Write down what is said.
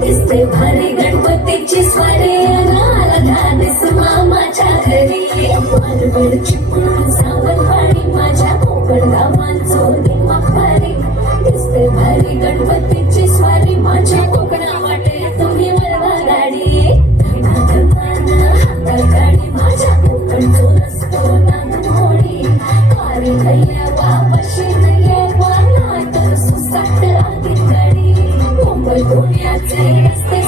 दिसते भारी गणपतीची स्वारी दिस मामाच्या घरी मालवड चिपळूण सावंतवाडी माझ्या कोकण गावांचो दिमाग भारी दिसते भारी गणपतीची स्वारी माझ्या कोकणा वाटे तुम्ही वळवा गाडी हातात गाडी माझ्या कोकणचो रस्तो नागमोडी कारी भैया वापशी नये वाना तर सुसाट आधी गाडी मुंबई पुण्याचे रस्ते